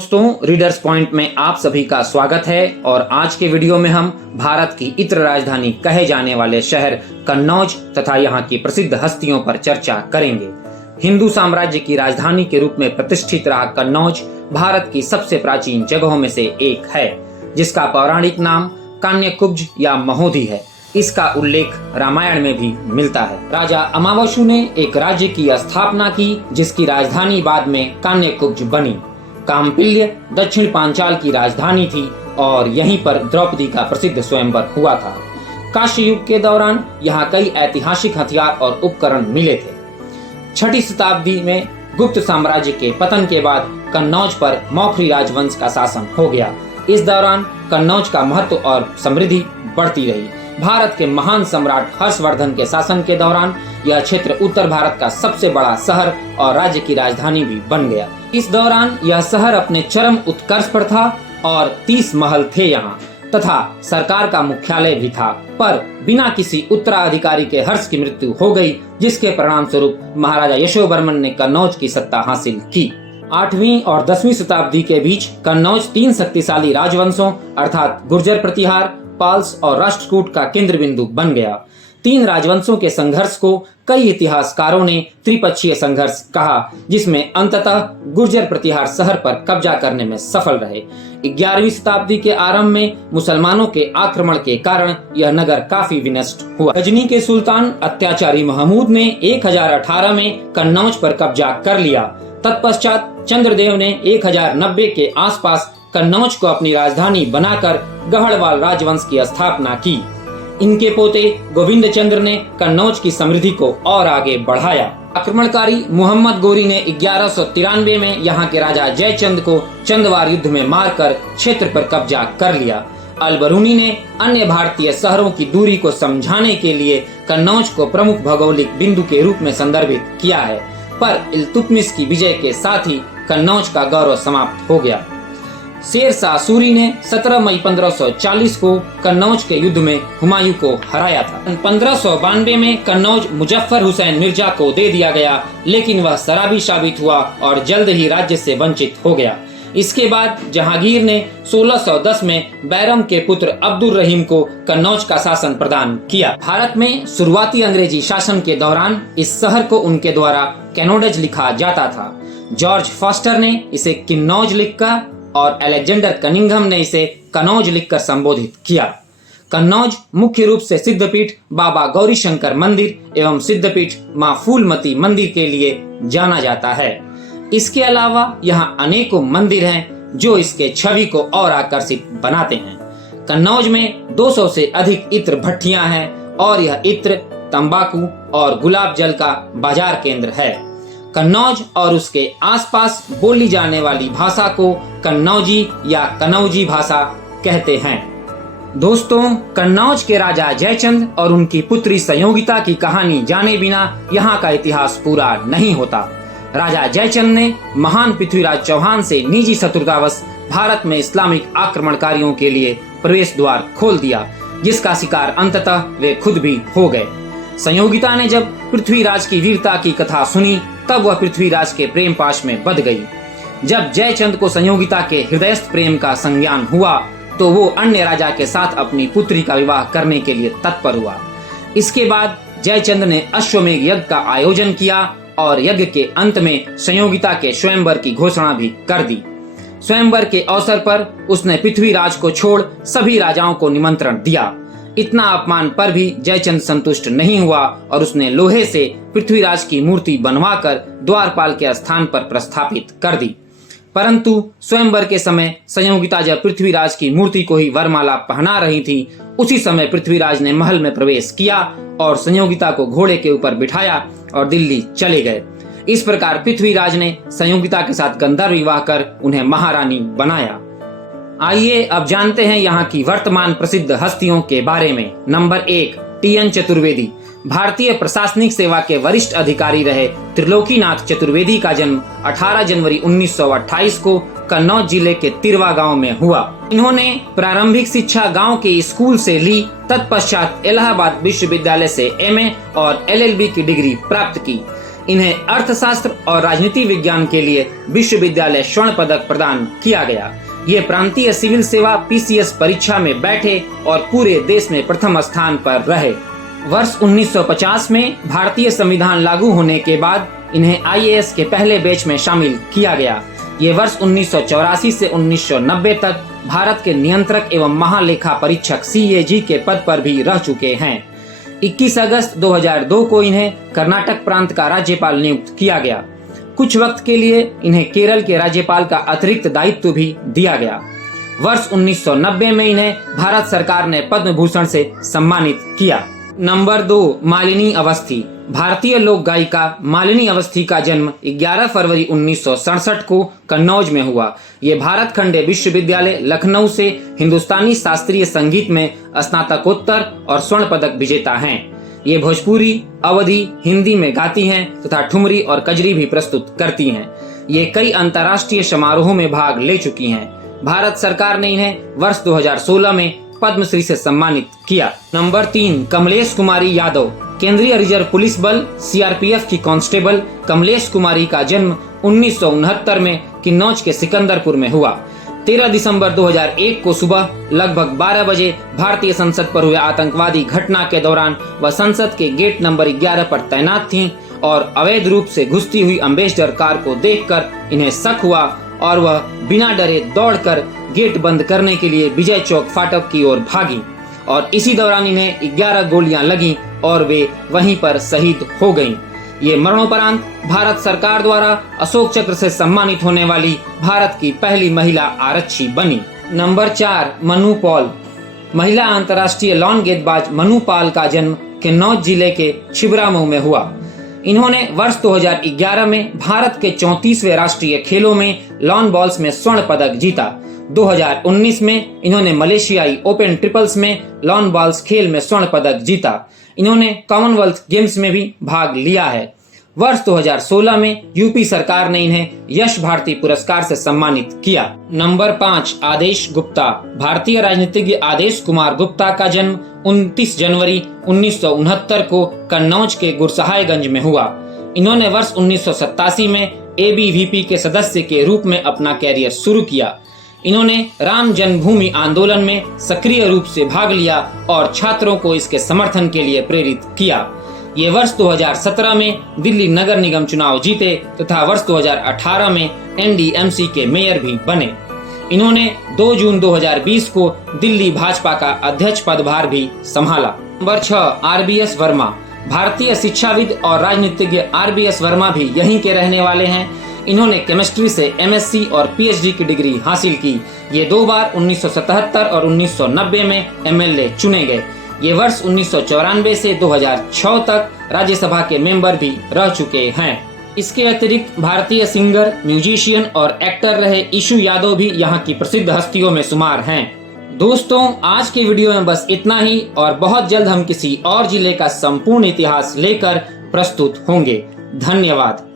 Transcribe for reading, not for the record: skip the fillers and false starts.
दोस्तों, readers point में आप सभी का स्वागत है और आज के वीडियो में हम भारत की इत्र राजधानी कहे जाने वाले शहर कन्नौज तथा यहाँ की प्रसिद्ध हस्तियों पर चर्चा करेंगे। हिंदू साम्राज्य की राजधानी के रूप में प्रतिष्ठित रहा कन्नौज भारत की सबसे प्राचीन जगहों में से एक है, जिसका पौराणिक नाम कान्यकुब्ज या महोधी है। इसका उल्लेख रामायण में भी मिलता है। राजा अमावस्यु ने एक राज्य की स्थापना की, जिसकी राजधानी बाद में कान्यकुब्ज बनी। काम्पिल्य दक्षिण पांचाल की राजधानी थी और यहीं पर द्रौपदी का प्रसिद्ध स्वयंवर हुआ था। काशी युग के दौरान यहाँ कई ऐतिहासिक हथियार और उपकरण मिले थे। 6ठी शताब्दी में गुप्त साम्राज्य के पतन के बाद कन्नौज पर मौखरी राजवंश का शासन हो गया। इस दौरान कन्नौज का महत्व और समृद्धि बढ़ती रही। भारत के महान सम्राट हर्षवर्धन के शासन के दौरान यह क्षेत्र उत्तर भारत का सबसे बड़ा शहर और राज्य की राजधानी भी बन गया। इस दौरान यह शहर अपने चरम उत्कर्ष पर था और 30 महल थे यहाँ तथा सरकार का मुख्यालय भी था, पर बिना किसी उत्तराधिकारी के हर्ष की मृत्यु हो गई, जिसके परिणाम स्वरूप महाराजा यशोवर्मन ने कन्नौज की सत्ता हासिल की। 8वीं और 10वीं शताब्दी के बीच कन्नौज 3 शक्तिशाली राजवंशों अर्थात गुर्जर प्रतिहार, पाल्स और राष्ट्रकूट का केंद्र बिंदु बन गया। 3 राजवंशों के संघर्ष को कई इतिहासकारों ने त्रिपक्षीय संघर्ष कहा, जिसमें अंततः गुर्जर प्रतिहार शहर पर कब्जा करने में सफल रहे। 11वीं शताब्दी के आरंभ में मुसलमानों के आक्रमण के कारण यह नगर काफी विनष्ट हुआ। गजनी के सुल्तान अत्याचारी महमूद ने 1018 में कन्नौज पर कब्जा कर लिया। तत्पश्चात चंद्रदेव ने 1090 के आसपास कन्नौज को अपनी राजधानी बनाकर गढ़वाल राजवंश की स्थापना की। इनके पोते गोविंद चंद्र ने कन्नौज की समृद्धि को और आगे बढ़ाया। आक्रमणकारी मोहम्मद गोरी ने 1193 में यहाँ के राजा जयचंद को चंदवार युद्ध में मारकर क्षेत्र पर कब्जा कर लिया। अलबरूनी ने अन्य भारतीय शहरों की दूरी को समझाने के लिए कन्नौज को प्रमुख भौगोलिक बिंदु के रूप में संदर्भित किया है, पर इल्तुतमिश की विजय के साथ ही कन्नौज का गौरव समाप्त हो गया। शेर शाह सूरी ने 17 मई 1540 को कन्नौज के युद्ध में हुमायूं को हराया था। 1592 में कन्नौज मुजफ्फर हुसैन मिर्जा को दे दिया गया, लेकिन वह शराबी साबित हुआ और जल्द ही राज्य से वंचित हो गया। इसके बाद जहांगीर ने 1610 में बैरम के पुत्र अब्दुल रहीम को कन्नौज का शासन प्रदान किया। भारत में शुरुआती अंग्रेजी शासन के दौरान इस शहर को उनके द्वारा कैनोडज लिखा जाता था। जॉर्ज फॉस्टर ने इसे किन्नौज लिखकर और अलेक्जेंडर कनिंघम ने इसे कन्नौज लिखकर संबोधित किया। कन्नौज मुख्य रूप से सिद्धपीठ बाबा गौरीशंकर मंदिर एवं सिद्धपीठ मां फूलमती मंदिर के लिए जाना जाता है। इसके अलावा यहाँ अनेकों मंदिर हैं जो इसके छवि को और आकर्षित बनाते हैं। कन्नौज में 200 से अधिक इत्र भट्टियां हैं और यह इत्र, तंबाकू और गुलाब जल का बाजार केंद्र है। कन्नौज और उसके आसपास बोली जाने वाली भाषा को कन्नौजी या कनौजी भाषा कहते हैं। दोस्तों, कन्नौज के राजा जयचंद और उनकी पुत्री संयोगिता की कहानी जाने बिना यहाँ का इतिहास पूरा नहीं होता। राजा जयचंद ने महान पृथ्वीराज चौहान से निजी शत्रुतावश भारत में इस्लामिक आक्रमणकारियों के लिए प्रवेश द्वार खोल दिया, जिसका शिकार अंततः वे खुद भी हो गए। संयोगिता ने जब पृथ्वीराज की वीरता की कथा सुनी, तब वह पृथ्वीराज के प्रेम पाश में बंध गई। जब जयचंद को संयोगिता के हृदयस्थ प्रेम का संज्ञान हुआ, तो वो अन्य राजा के साथ अपनी पुत्री का विवाह करने के लिए तत्पर हुआ। इसके बाद जयचंद ने अश्वमेध यज्ञ का आयोजन किया और यज्ञ के अंत में संयोगिता के स्वयंवर की घोषणा भी कर दी। स्वयंवर के अवसर पर उसने पृथ्वीराज को छोड़ सभी राजाओं को निमंत्रण दिया। इतना अपमान पर भी जयचंद संतुष्ट नहीं हुआ और उसने लोहे से पृथ्वीराज की मूर्ति बनवाकर द्वारपाल के स्थान पर प्रस्थापित कर दी। परंतु स्वयंवर के समय संयोगिता जब पृथ्वीराज की मूर्ति को ही वरमाला पहना रही थी, उसी समय पृथ्वीराज ने महल में प्रवेश किया और संयोगिता को घोड़े के ऊपर बिठाया और दिल्ली चले गए। इस प्रकार पृथ्वीराज ने संयोगिता के साथ गंधर्व विवाह कर उन्हें महारानी बनाया। आइए अब जानते हैं यहाँ की वर्तमान प्रसिद्ध हस्तियों के बारे में। Number 1, T N. चतुर्वेदी। भारतीय प्रशासनिक सेवा के वरिष्ठ अधिकारी रहे त्रिलोकीनाथ चतुर्वेदी का जन्म 18 जनवरी 1928 को कन्नौज जिले के तिरवा गांव में हुआ। इन्होंने प्रारंभिक शिक्षा गांव के स्कूल से ली। तत्पश्चात इलाहाबाद विश्वविद्यालय से एमए और एलएलबी की डिग्री प्राप्त की। इन्हें अर्थशास्त्र और राजनीति विज्ञान के लिए विश्वविद्यालय स्वर्ण पदक प्रदान किया गया। ये प्रांतीय सिविल सेवा PCS परीक्षा में बैठे और पूरे देश में प्रथम स्थान पर रहे। वर्ष 1950 में भारतीय संविधान लागू होने के बाद इन्हें IAS के पहले बैच में शामिल किया गया। ये वर्ष 1984 से 1990 तक भारत के नियंत्रक एवं महालेखा परीक्षक CAG के पद पर भी रह चुके हैं। 21 अगस्त 2002 को इन्हें कर्नाटक प्रांत का राज्यपाल नियुक्त किया गया। कुछ वक्त के लिए इन्हें केरल के राज्यपाल का अतिरिक्त दायित्व भी दिया गया। वर्ष 1990 में इन्हें भारत सरकार ने पद्म भूषण से सम्मानित किया। नंबर 2, मालिनी अवस्थी। भारतीय लोक गायिका मालिनी अवस्थी का जन्म 11 फरवरी 1967 को कन्नौज में हुआ। ये भारत खंडे विश्वविद्यालय लखनऊ से हिंदुस्तानी शास्त्रीय संगीत में स्नातकोत्तर और स्वर्ण पदक विजेता हैं। ये भोजपुरी, अवधी, हिंदी में गाती हैं तथा ठुमरी और कजरी भी प्रस्तुत करती हैं। ये कई अंतर्राष्ट्रीय समारोहों में भाग ले चुकी हैं। भारत सरकार ने इन्हें वर्ष 2016 में पद्मश्री से सम्मानित किया। नंबर 3, कमलेश कुमारी यादव। केंद्रीय रिजर्व पुलिस बल CRPF की कांस्टेबल कमलेश कुमारी का जन्म 1969 में किन्नौज के सिकंदरपुर में हुआ। 13 दिसंबर 2001 को सुबह लगभग 12 बजे भारतीय संसद पर हुए आतंकवादी घटना के दौरान वह संसद के गेट नंबर 11 पर तैनात थीं और अवैध रूप से घुसती हुई एम्बेसडर कार को देखकर इन्हें शक हुआ और वह बिना डरे दौड़कर गेट बंद करने के लिए विजय चौक फाटक की ओर भागी और इसी दौरान इन्हें 11 गोलियां लगीं और वे वहीं पर शहीद हो गईं। ये मरणोपरांत भारत सरकार द्वारा अशोक चक्र से सम्मानित होने वाली भारत की पहली महिला आरक्षी बनी। Number 4, Manu Paul. महिला अंतर्राष्ट्रीय लॉन गेंदबाज मनु पॉल का जन्म किन्नौज जिले के छिबरामऊ में हुआ। इन्होंने वर्ष 2011 में भारत के 34वें राष्ट्रीय खेलों में लॉन बॉल्स में स्वर्ण पदक जीता। 2019 में इन्होंने मलेशियाई ओपन ट्रिपल्स में लॉन बॉल्स खेल में स्वर्ण पदक जीता। इन्होंने कॉमनवेल्थ गेम्स में भी भाग लिया है। वर्ष 2016 में यूपी सरकार ने इन्हें यश भारती पुरस्कार से सम्मानित किया। नंबर 5, आदेश गुप्ता। भारतीय राजनीतिज्ञ आदेश कुमार गुप्ता का जन्म 29 जनवरी 1969 को कन्नौज के गुरसहायगंज में हुआ। इन्होंने वर्ष 1987 में ABVP के सदस्य के रूप में अपना कैरियर शुरू किया। इन्होंने राम जन्मभूमि आंदोलन में सक्रिय रूप से भाग लिया और छात्रों को इसके समर्थन के लिए प्रेरित किया। ये वर्ष 2017 में दिल्ली नगर निगम चुनाव जीते तथा वर्ष 2018 में NDMC के मेयर भी बने। इन्होंने 2 जून 2020 को दिल्ली भाजपा का अध्यक्ष पदभार भी संभाला। Number 6, RBS Verma. भारतीय शिक्षाविद और राजनीतिज्ञ RBS वर्मा भी यहीं के रहने वाले हैं। इन्होंने केमिस्ट्री से MSc और PhD की डिग्री हासिल की। ये 2 बार 1977 और 1990 में MLA चुने गए। ये वर्ष 1994 से 2006 तक राज्यसभा के मेंबर भी रह चुके हैं। इसके अतिरिक्त भारतीय सिंगर, म्यूजिशियन और एक्टर रहे ईशु यादव भी यहाँ की प्रसिद्ध हस्तियों में शुमार हैं। दोस्तों, आज के वीडियो में बस इतना ही और बहुत जल्द हम किसी और जिले का संपूर्ण इतिहास लेकर प्रस्तुत होंगे। धन्यवाद।